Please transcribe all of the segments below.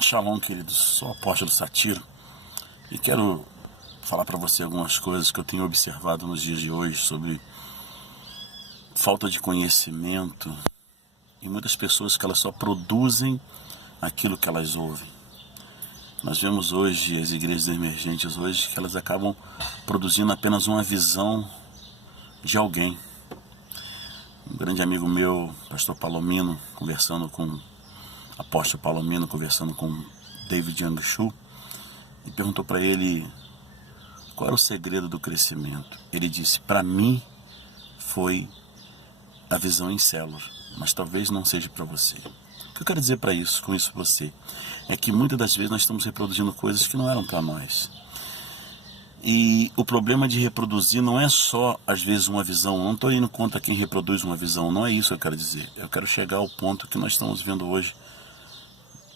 Shalom, queridos. Sou o apóstolo Satiro e quero falar para você algumas coisas que eu tenho observado nos dias de hoje sobre falta de conhecimento e muitas pessoas que elas só produzem aquilo que elas ouvem. Nós vemos hoje as igrejas emergentes hoje que elas acabam produzindo apenas uma visão de alguém. Um grande amigo meu, pastor Palomino, apóstolo Palomino, conversando com David Young Shu, e perguntou para ele qual era o segredo do crescimento. Ele disse: para mim foi a visão em células, mas talvez não seja para você. O que eu quero dizer com isso para você é que muitas das vezes nós estamos reproduzindo coisas que não eram para nós. E o problema de reproduzir não é só, às vezes, uma visão. Eu não estou indo contra quem reproduz uma visão, não é isso que eu quero dizer. Eu quero chegar ao ponto que nós estamos vendo hoje.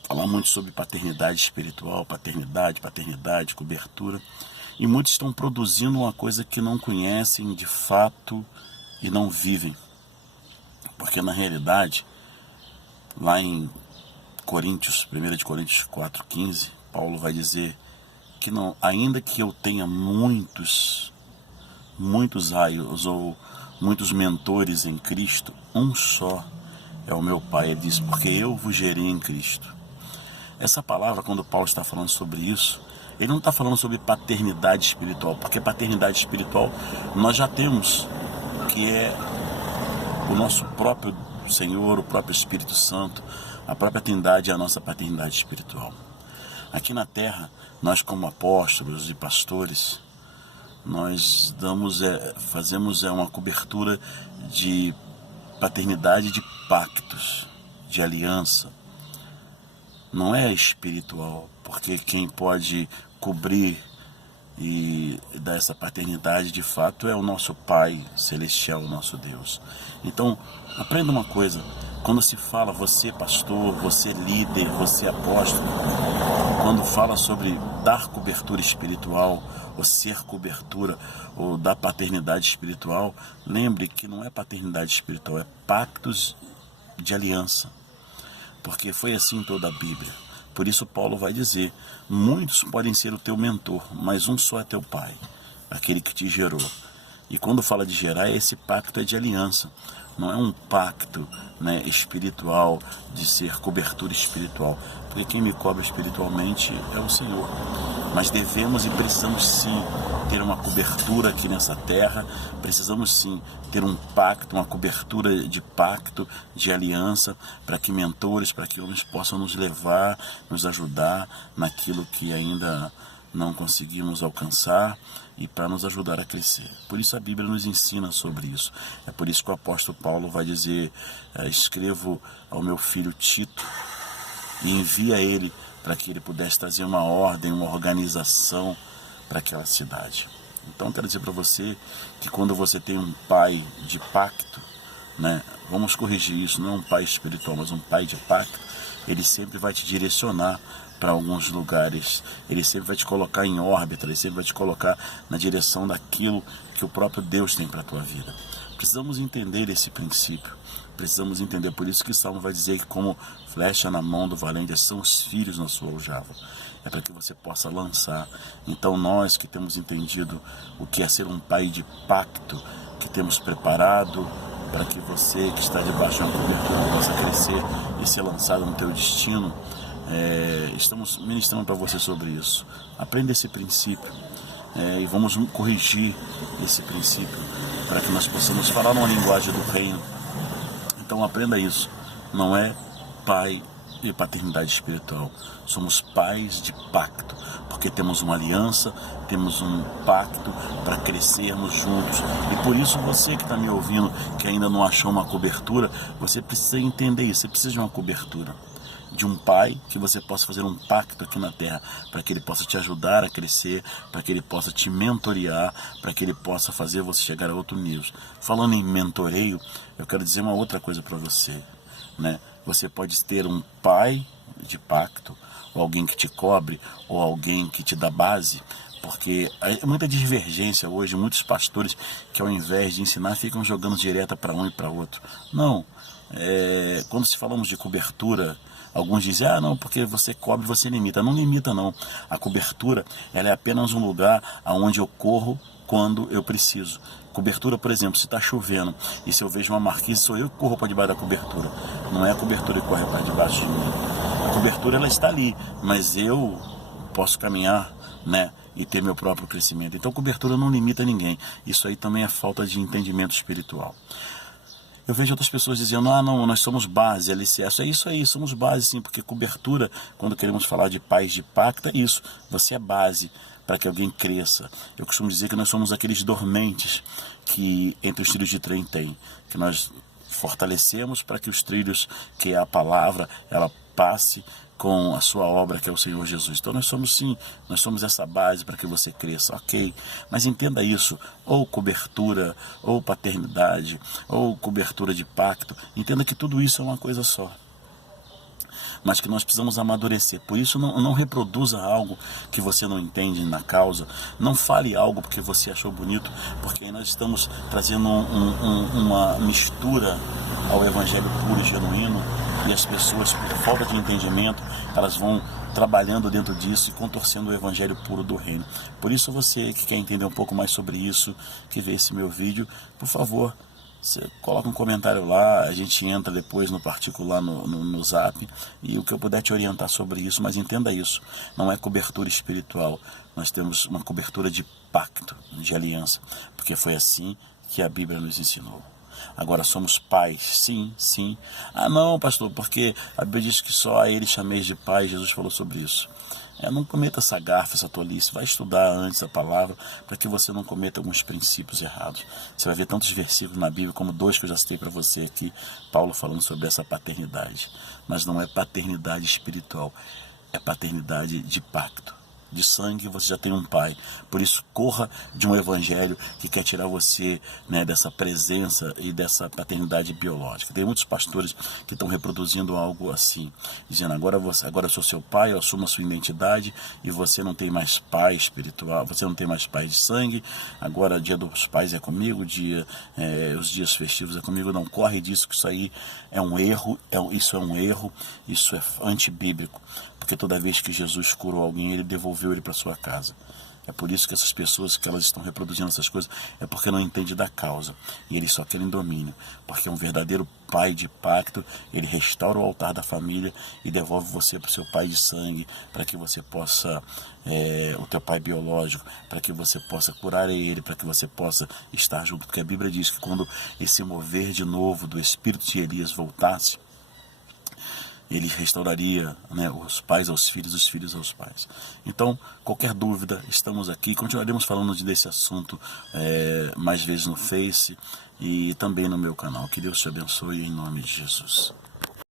Falar muito sobre paternidade espiritual, paternidade, cobertura. E muitos estão produzindo uma coisa que não conhecem de fato e não vivem. Porque na realidade, lá em Coríntios, 1 de Coríntios 4,15, Paulo vai dizer que não, ainda que eu tenha muitos raios ou muitos mentores em Cristo, um só é o meu Pai. Ele diz: porque eu vos gerei em Cristo. Essa palavra, quando Paulo está falando sobre isso, ele não está falando sobre paternidade espiritual, porque paternidade espiritual nós já temos, que é o nosso próprio Senhor, o próprio Espírito Santo, a própria Trindade é a nossa paternidade espiritual. Aqui na Terra, nós como apóstolos e pastores, nós fazemos uma cobertura de paternidade de pactos, de aliança. Não é espiritual, porque quem pode cobrir e dar essa paternidade de fato é o nosso Pai Celestial, o nosso Deus. Então, aprenda uma coisa: quando se fala você pastor, você líder, você apóstolo, quando fala sobre dar cobertura espiritual, ou ser cobertura, ou dar paternidade espiritual, lembre que não é paternidade espiritual, é pactos de aliança. Porque foi assim em toda a Bíblia. Por isso Paulo vai dizer: muitos podem ser o teu mentor, mas um só é teu pai, aquele que te gerou. E quando fala de gerar, esse pacto é de aliança. Não é um pacto, espiritual, de ser cobertura espiritual. Porque quem me cobre espiritualmente é o Senhor. Mas devemos e precisamos sim ter uma cobertura aqui nessa terra. Precisamos sim ter um pacto, uma cobertura de pacto, de aliança, para que mentores, para que homens possam nos levar, nos ajudar naquilo que ainda não conseguimos alcançar e para nos ajudar a crescer. Por isso a Bíblia nos ensina sobre isso. É por isso que o apóstolo Paulo vai dizer: escrevo ao meu filho Tito e envia ele para que ele pudesse trazer uma ordem, uma organização para aquela cidade. Então quero dizer para você que quando você tem um pai de pacto, vamos corrigir isso, não é um pai espiritual, mas um pai de pacto, ele sempre vai te direcionar para alguns lugares, ele sempre vai te colocar em órbita, ele sempre vai te colocar na direção daquilo que o próprio Deus tem para a tua vida. Precisamos entender esse princípio, precisamos entender, por isso que o Salmo vai dizer que como flecha na mão do valente são os filhos na sua aljava, é para que você possa lançar. Então nós que temos entendido o que é ser um pai de pacto, que temos preparado para que você que está debaixo de uma cobertura possa crescer e ser lançado no teu destino, estamos ministrando para você sobre isso. Aprenda esse princípio e vamos corrigir esse princípio para que nós possamos falar uma linguagem do reino. Então aprenda isso. Não é pai e paternidade espiritual. Somos pais de pacto, porque temos uma aliança, temos um pacto para crescermos juntos. E por isso você que está me ouvindo, que ainda não achou uma cobertura, você precisa entender isso. Você precisa de uma cobertura de um pai, que você possa fazer um pacto aqui na terra, para que ele possa te ajudar a crescer, para que ele possa te mentorear, para que ele possa fazer você chegar a outro nível. Falando em mentoreio, eu quero dizer uma outra coisa para você, Você pode ter um pai de pacto, ou alguém que te cobre, ou alguém que te dá base, porque há muita divergência hoje, muitos pastores que ao invés de ensinar ficam jogando direto para um e para outro. Não, quando se falamos de cobertura, Alguns dizem, não, porque você cobre, você limita. Não limita, não. A cobertura, ela é apenas um lugar aonde eu corro quando eu preciso. Cobertura, por exemplo, se está chovendo e se eu vejo uma marquise, sou eu que corro para debaixo da cobertura. Não é a cobertura que corre para debaixo de mim. A cobertura, ela está ali, mas eu posso caminhar, né, e ter meu próprio crescimento. Então, cobertura não limita ninguém. Isso aí também é falta de entendimento espiritual. Eu vejo outras pessoas dizendo, não, nós somos base, alicerce. É isso aí, somos base sim, porque cobertura, quando queremos falar de paz de pacto, é isso. Você é base para que alguém cresça. Eu costumo dizer que nós somos aqueles dormentes que entre os trilhos de trem tem, que nós fortalecemos para que os trilhos, que é a palavra, ela passe com a sua obra, que é o Senhor Jesus. Então nós somos sim, nós somos essa base para que você cresça, ok? Mas entenda isso, ou cobertura, ou paternidade, ou cobertura de pacto, entenda que tudo isso é uma coisa só. Mas que nós precisamos amadurecer. Por isso, não reproduza algo que você não entende na causa. Não fale algo porque você achou bonito, porque aí nós estamos trazendo uma mistura ao evangelho puro e genuíno, e as pessoas, por falta de entendimento, elas vão trabalhando dentro disso e contorcendo o evangelho puro do reino. Por isso, você que quer entender um pouco mais sobre isso, que vê esse meu vídeo, por favor, você coloca um comentário lá, a gente entra depois no particular no zap, e o que eu puder te orientar sobre isso, mas entenda isso, não é cobertura espiritual, nós temos uma cobertura de pacto, de aliança, porque foi assim que a Bíblia nos ensinou. Agora somos pais, sim, sim. Não, pastor, porque a Bíblia diz que só a ele chameis de pai, Jesus falou sobre isso. Não cometa essa gafe, essa tolice, vai estudar antes a palavra, para que você não cometa alguns princípios errados. Você vai ver tantos versículos na Bíblia, como 2 que eu já citei para você aqui, Paulo falando sobre essa paternidade. Mas não é paternidade espiritual, é paternidade de pacto. De sangue você já tem um pai, por isso corra de um evangelho que quer tirar você, né, dessa presença e dessa paternidade biológica. Tem muitos pastores que estão reproduzindo algo assim, dizendo agora eu sou seu pai, eu assumo a sua identidade e você não tem mais pai espiritual, você não tem mais pai de sangue, agora o dia dos pais é comigo, os dias festivos é comigo. Não corre disso, que isso aí é um erro, isso é antibíblico. Porque toda vez que Jesus curou alguém, ele devolveu ele para sua casa. É por isso que essas pessoas que elas estão reproduzindo essas coisas, é porque não entendem da causa. E eles só querem domínio. Porque um verdadeiro pai de pacto, ele restaura o altar da família e devolve você para o seu pai de sangue, para que você possa, o teu pai biológico, para que você possa curar ele, para que você possa estar junto. Porque a Bíblia diz que quando esse mover de novo do espírito de Elias voltasse, ele restauraria, né, os pais aos filhos, os filhos aos pais. Então, qualquer dúvida, estamos aqui. Continuaremos falando desse assunto mais vezes no Face e também no meu canal. Que Deus te abençoe em nome de Jesus.